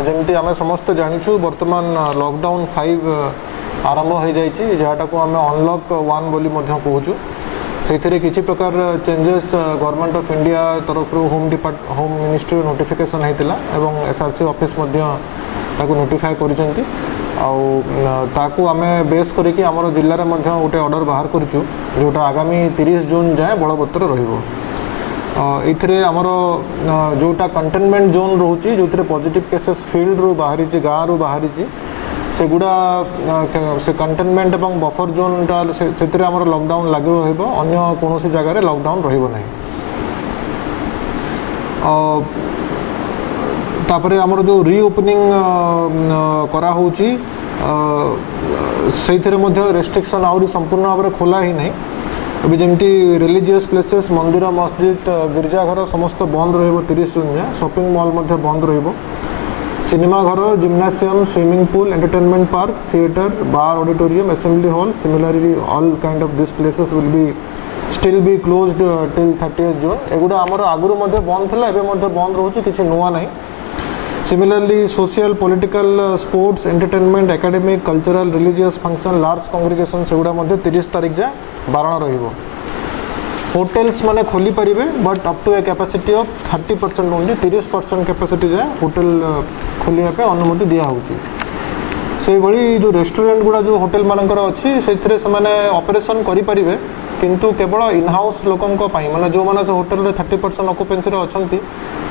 जमती आम समस्त जाचु बर्तमान लॉकडाउन 5 आरंभ हो जाए जहाँटा को आम अनलॉक 1 बोली कहूँ से किसी प्रकार चेंजेस गवर्नमेंट ऑफ इंडिया तरफ होम मिनिस्ट्री नोटिफिकेशन होता एवं एसआरसी ऑफिस नोटिफाई कर आम बेस करिकी आमर जिले में गोटे ऑर्डर बाहर करूँ जोटा आगामी 30 जून जाए बलवत्तर रही आमर जोटा कंटेनमेंट जोन रोचे जो पॉजिटिव केसेस फील्ड रू बाहरी गाँव रू बाहरी सेगुड़ा से कंटेनमेंट एवं बफर जोनटा से लॉकडाउन लागू रहिबो अन्य कौन जगार लॉकडाउन रहिबो नहीं। तापरे आमर जो रीओपनिंग करा होची से रेस्ट्रिक्शन आउरी संपूर्ण भाव में खोला ही नहीं। अभी जमती रिलीजियस प्लेसेस मंदिर मस्जिद गिरजाघर समस्त बंद रहिबो 30 जून जाए। शॉपिंग मॉल बंद रहिबो। सिनेमा घर जिम्नासियम swimming pool entertainment park theatre bar auditorium assembly hall similarly all kind of this places will be still be closed till 30 जून। एगुड़ा आमर आगुरी बंद था एवं बंद रोचे किसी नुआ ना। Similarly social political sports entertainment academic cultural religious function large congregation सेगुड़ा 30 तारीख जाए बारण रहिबो। होटेल्स माने खोली पारिबे but up to a capacity of 30% only 30% capacity जाए होटेल खोलिया पे अनुमति दिया होची। से भली जो रेस्टोरेंट गुड़ा जो होटेल मानकर अच्छी से माने ऑपरेशन करि पारिबे किंतु केवल इन हाउस लोकंक पई माने जो माने से होटेल रे 30% ऑक्युपेंसी रे अछंती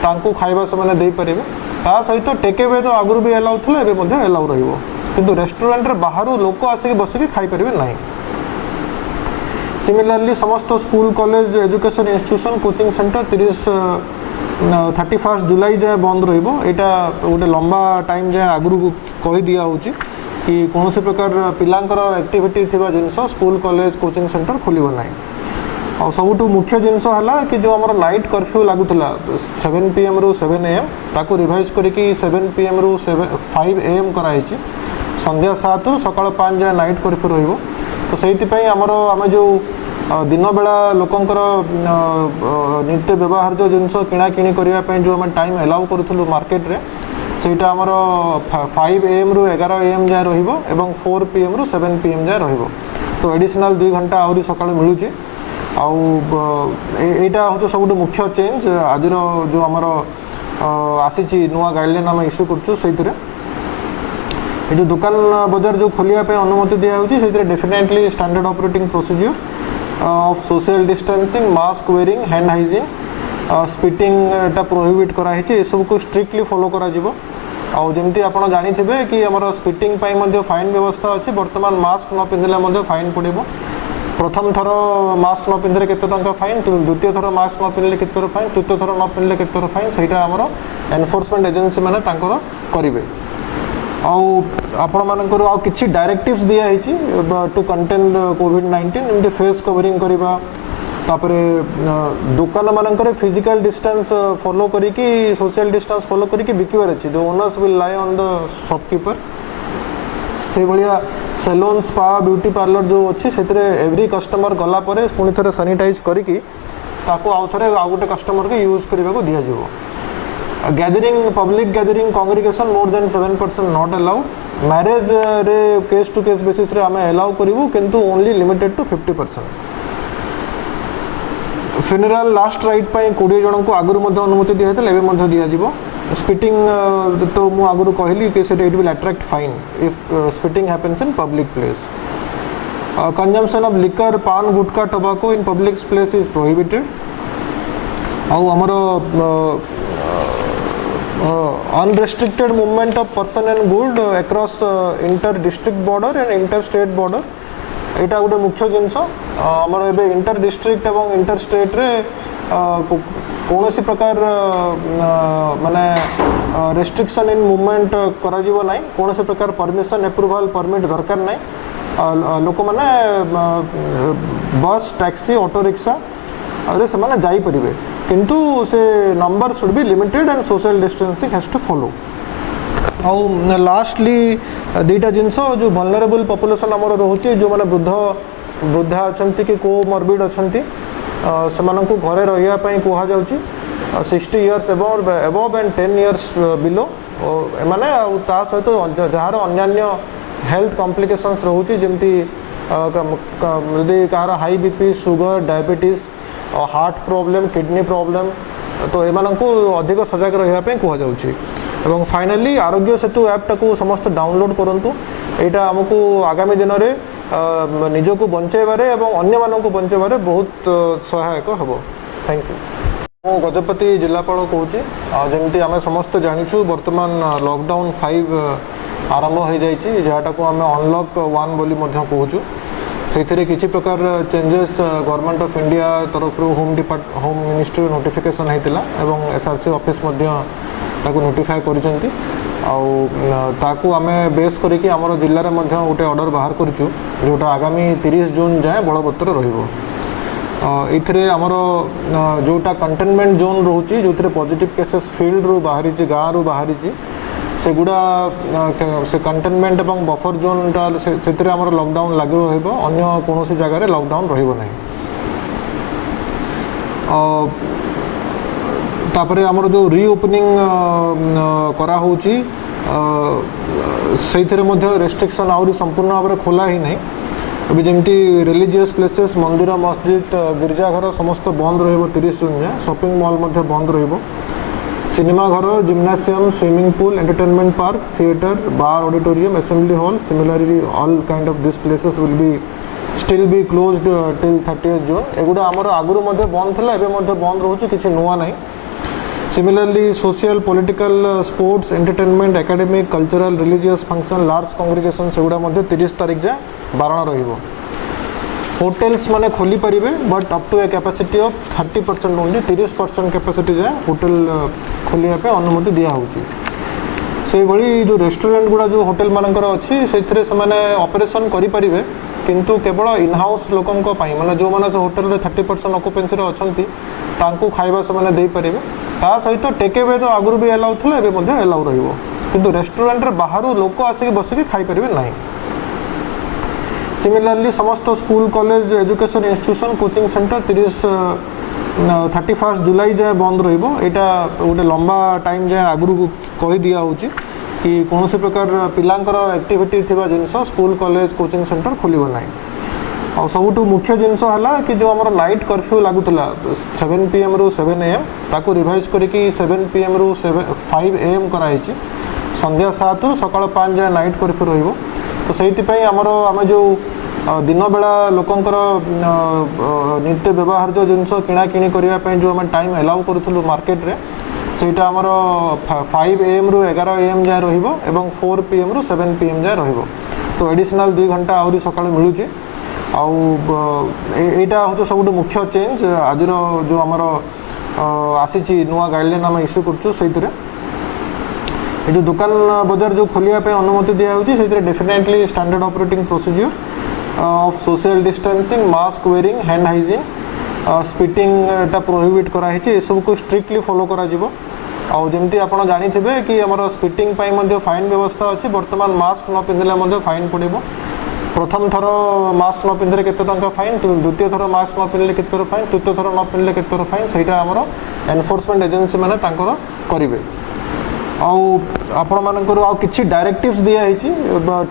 तांको खाइबा से माने देई पारिबे। ता सहित टेक अवे तो आगुरु भी अलाउ थला एबे मध्ये अलाउ रहिबो किंतु रेस्टोरेंट रे बाहरु लोक आसी बसिक खाइ पारिबे नहीं। सिमिलरली समस्त school college education institution coaching centre 31 जुलाई जाए बंद रहिबो। एटा गोटे लंबा टाइम जाए आगुरु कहि दिया होची कि कौन से प्रकार पिलांकर एक्टिविटी थिबा जिनस स्कूल कॉलेज कोचिंग सेंटर खोलिबो नाही। और सबुठु मुख्य जिनस हला कि जो हमर नाइट कर्फ्यू लागुतला 7 PM रु 7 AM ताको रिवाइज करिकी 7 PM रु 5 AM कराइछि। संध्या 7 रु सकाळ 5 जाए नाइट कर्फ्यू रहिबो। तो से आम जो दिन बेला लोकंकर नित्य व्यवहार जो जिनस किणा किणी करने जो आम टाइम एलाउ करूँ मार्केट रे सेटा आमर 5 AM रु 11 AM जाए रहिबो एवं 4 PM रु 7 PM जाए रहिबो। तो एडिशनल 2 घंटा आहरी सकाळ मिलुची। आईटा हूँ सब मुख्य चेंज आज जो आमर आसी नुआ गाइडलाइन आम इश्यू करूँ से जो दुकान बजार जो खोलिया पे अनुमति दिया होची से definitely standard operating procedure of social distancing mask wearing hand hygiene spitting टा प्रोहिबिट कराई ए सब को स्ट्रिक्टली फॉलो करा जिवो। आउ जमती आपण जानिथिबे कि हमर स्पिटिंग पाई मध्ये फाइन व्यवस्था अछि। वर्तमान मास्क न पिंधिला मध्ये फाइन पड़िबो। प्रथम थर मास्क न पिंधले केते टंका फाइन द्वितीय थर मास्क न पिंधले केते फाइन तृतीय थर न पिंधले केते फाइन सेटा हमर एनफोर्समेंट एजेंसी माने तांकर करिवे। आपण मानकर आउ किछि डायरेक्टिव्स दिया हिची टू कंटेन कोविड-19 एमती फेस कवरिंग करिबा तापरे दुकान मानकर फिजिकल डिस्टेंस फॉलो करिकी सोशल डिस्टेंस फॉलो करिकी बिकिवर अछि। The owners will lie on the shopkeeper. से भलिया सैलून स्पा ब्यूटी पार्लर जो अच्छी से एवरी कस्टमर गला परे पुणी थे सानिटाइज करिकी ताको आउ थरे आउ गोटे कस्टमर के यूज करने को दिया जिवो। Gathering public gathering congregation more than 7% not allowed. Marriage रे केस टू केस बेसिस रे आमे अलाउ करिवु किंतु only limited to 50%। Funeral last rite पाई 20 जन को आगुरु मध्ये अनुमति दिया हेतले एबे मध्ये दिया जिवो। स्पिटिंग तो मु आगुरु कहली कि set it will attract fine if spitting happens in public place. Consumption of liquor paan gutkha tobacco in public place is prohibited. आउ हमर unrestricted movement of person and good across inter district border and inter state border एटा गोटे मुख्य जिनस आमर एबे inter district एवं inter state रे कौनसी प्रकार माने रेस्ट्रिक्शन इन मूवमेंट करा जीवो नाही। कौनसी प्रकार परमिशन अप्रूवल परमिट दरकार नाही। लोक माने बस टैक्सी ऑटो रिक्शा अरे से माने जाई परिबे किंतु से number should be limited and social distancing has to follow. आउ लास्टली दुईटा जिनस जो वल्नरेबल पॉपुलेशन आमर रोचे जो माने वृद्धा अच्छा कि कोमॉर्बिड अच्छा से घरे रहा कहुच्छी 60 years above and 10 years below एमाने ता सहित जार अन्य हेल्थ कॉम्प्लिकेशंस रोचे जमती यदि कहार high BP sugar diabetes heart problem kidney problem तो एमान को अधिक सजग रहा कहुच्छी एवं फाइनाली आरोग्य सेतु ऐप को समस्त डाउनलोड करूँ यहाँ आमको आगामी दिन में निजक बंचाइबारे एवं अन्य मानक बंचाइबारे बहुत सहायक हम। Thank you. मु गजपति जिलापाल कहूँ जमी आम समस्त जाचु बर्तमान लॉकडाउन 5 आरंभ हो जाइए जहाँटा को आम अनलॉक 1 बोली कहूँ से किसी प्रकार चेंजेस गवर्नमेंट ऑफ इंडिया तरफ होम मिनिस्ट्री नोटिफिकेशन होता एवं एसआरसी ऑफिस नोटिफाई कर आमे बेस करिकी आमर जिले में गोटे ऑर्डर बाहर करूँ जोटा आगामी 30 जून जाए बलवत्तर रही आमर जोटा कंटेनमेंट जोन रोचे जो पॉजिटिव केसेस फील्ड रू बाहरी गाँव रू बाहरी सेगुड़ा से कंटेनमेंट एवं बफर जोनटा से आमर लॉकडाउन लागू रहिबो अन्य कौन जगह लॉकडाउन रहिबो नहीं। तापरे आमर जो रीओपनिंग करा होची से रेस्ट्रिक्शन आउरी संपूर्ण भाव में खोला ही नहीं अभी जमती रिलीजियस प्लेसेस मंदिर मस्जिद गिरजाघर समस्त बंद रहिबो 30 जून जाए शॉपिंग मॉल बंद रहिबो सिनेमा घर जिम्नासियम swimming pool entertainment park theatre bar auditorium assembly hall similarly all kind of this places will be still be closed till 30 जून एगुड़ा आमर आगुरी बंद था एवं बंद रोचे किसी नुआ नहीं। Similarly social political sports entertainment academic cultural religious function large congregation सेगुड़ा 30 तारीख जाए बारण रहिबो। होटेल्स माने खोली पारिबे but up to a capacity of 30% only 30% capacity जाए होटेल खोलिया पे अनुमति दिया होची। से भली जो रेस्टोरेंट गुड़ा जो होटेल मानकर अच्छी से माने ऑपरेशन करि पारिबे किंतु केवल इन हाउस लोकंक पई माने जो माने से होटेल रे 30% ऑक्युपेंसी रे अछंती तांको खाइबा से माने दे पारिबे ता सहित टेक अवे तो आगुरु भी अलाउ थला एबे मध्ये अलाउ रहिबो किंतु रेस्टोरेंट रे बाहरु लोक आसिक बसिक खाइ पारिबे नाही। सिमिलरली समस्त school college education institution coaching centre 31 जुलाई जाए बंद रहिबो। एटा गोटे लंबा टाइम जाए आगुरु कहि दिया होची कि कौन प्रकार पिलांकर एक्टिविटी थिबा जिनस स्कूल कॉलेज कोचिंग सेंटर खोलिबो नाही। और सबुठु मुख्य जिनस हला कि जो हमर नाइट कर्फ्यू लागुतला 7 PM रु 7 AM ताको रिवाइज करिकी 7 PM रु 5 AM कराइछि संध्या 7 रु सकाळ 5 जाए नाइट कर्फ्यू रहिबो। तो से आम जो दिन बेला लोकंकर नित्य व्यवहार जिनस किणा किणी करने जो आम टाइम एलाउ करूँ मार्केट रे सेटा आमर 5 AM रु 11 AM जाए रहिबो एवं 4 PM रु 7 PM जाए रहिबो। तो एडिशनल 2 घंटा आहरी सकाळ मिलुची आईटा हूँ सब मुख्य चेंज आज जो आमर आसी नुआ गाइडलाइन आम इश्यू करूँ ये जो दुकान बजार जो खोलिया पे अनुमति दिया होती है definitely standard operating procedure of social distancing mask wearing hand hygiene spitting टा प्रोहिबिट कराई ये सब को स्ट्रिक्टली फॉलो करा जिवो। आउ जमती आपण जानिथिबे कि हमर स्पिटिंग पाई मध्ये फाइन व्यवस्था अछि वर्तमान मास्क न पिंधले मध्ये फाइन पड़िबो। प्रथम थर मास्क न पिंधले केते टंका फाइन द्वितीय थर मास्क न पिंधले केते थर फाइन तृतीय थर न पिंधले केते थर फाइन सेटा हमर एनफोर्समेंट एजेंसी माने तांकर करिवे। आपण मानकर आउ किछि डायरेक्टिव्स दिया हिची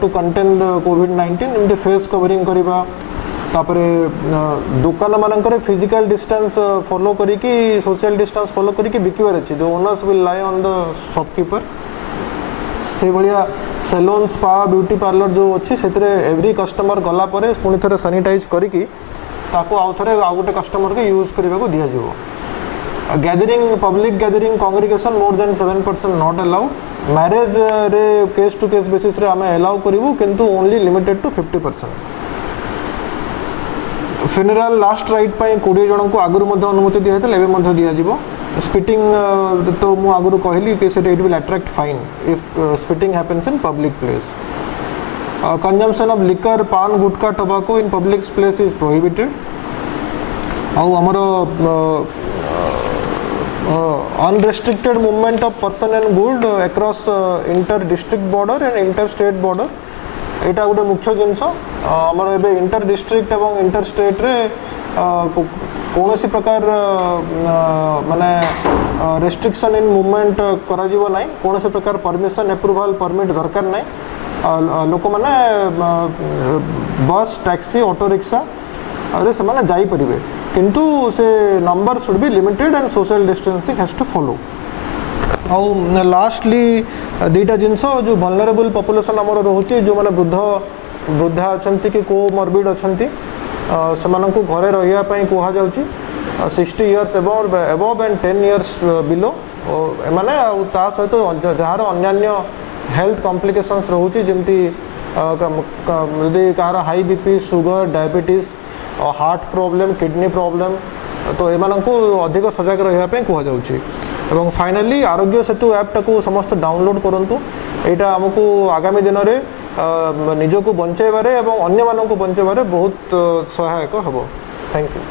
टू कंटेन कोविड-19 एमते फेस कवरिंग करिबा तापरे दुकान मानकर फिजिकल डिस्टेंस फॉलो करिकी सोशल डिस्टेंस फॉलो करिकी बिकिबार अछि the owners will lie on the shopkeeper. से भलिया सैलून स्पा ब्यूटी पार्लर जो अच्छी से एवरी कस्टमर गला परे पुणी थे सैनिटाइज करिकी ताको आउ थे आउ गोटे कस्टमर के यूज करने को दिया जिवो। Gathering public gathering congregation more than 7% not allowed. Marriage रे केस टू केस बेसिस रे आमे अलाउ करिवो किंतु only limited to 50%। Funeral last rite पाई 20 जन को आगुरु मध्ये अनुमति दिया हेतले एबे मध्ये दिया जिवो। स्पिटिंग तो मु आगुरु कहली कि set it will attract fine if spitting happens in public place. Consumption of liquor paan gutkha tobacco in public place is prohibited. आउ हमरो unrestricted movement of person and good across inter district border and inter state border एटा गोटे मुख्य जिनस। हमर एबे inter district एवं inter state रे कौन प्रकार माने रेस्ट्रिक्शन इन मूवमेंट करा जीवो नाही कोनोसी प्रकार परमिशन अप्रूवल परमिट दरकार नाही लोक माने बस टैक्सी ऑटो रिक्शा अरे से माने जाई परिबे किंतु से number should be limited and social distancing has to follow आउ लास्टली दुईटा जिनस जो वल्नरेबल पॉपुलेशन आमर रोचे जो माने वृद्धा अछंती कि कोमॉर्बिड अछंती सेमानंकु घरे रहिया पई कोहा जाउची 60 years above and 10 years below माने ता सहित जार अन्य हेल्थ कॉम्प्लिकेशंस रोचे जमती यदि car high BP sugar diabetes heart problem kidney problem तो एमानंकु अधिक सजग रहिया पई कोहा जाउची एवं फाइनली आरोग्य सेतु ऐप टाकू समस्त डाउनलोड करंतु एटा हमकु आगामी दिन में निजको बंचाइबारे एवं अन्य मानक बंचाइबारे बहुत सहायक हबो थैंक यू।